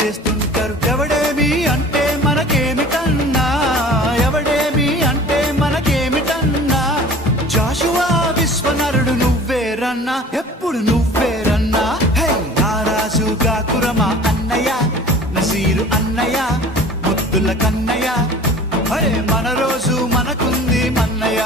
చేస్తుంటారు. ఎవడేమి అంటే మనకేమిటన్నా, ఎవడేమి అంటే మనకేమిటన్నా, జాషువా విశ్వనరుడు నువ్వేరన్నా, ఎప్పుడు నువ్వేరన్నా. హే నారాజు గాకురమా అన్నయ్య, నసీరు అన్నయ్య, ముద్దుల కన్నయ్య, అరే మన రోజు మనకుంది మన్నయ్య.